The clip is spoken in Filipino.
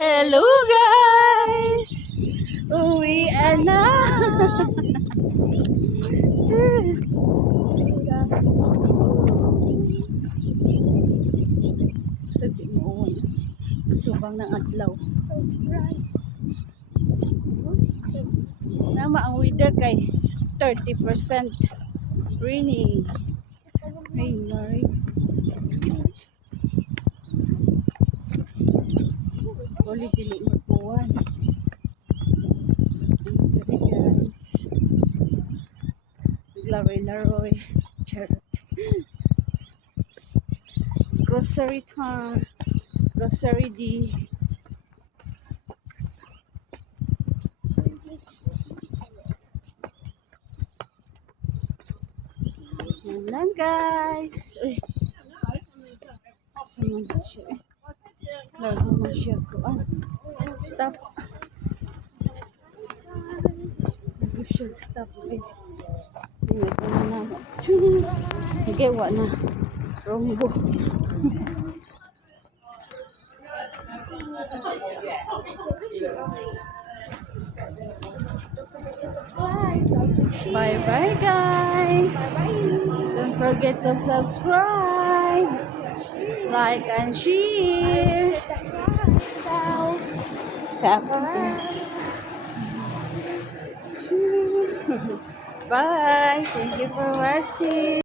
Hello guys! Uwian na! Lagi mo subang ng adlaw. Nama ang weather kay 30% rainy. Rain. Kuli dili magbuwan. Guys. Laroy-laroy. Charot. Grocery time. Grocery D. Yan lang guys. Uy. Sama na siya eh. Laro na siya ko. Stop. Laro siya stop guys. Hindi ko na naman. Nagawa na. Rombo. Bye bye guys. Don't forget to subscribe, like and share. Tap. Bye. Thank you for watching.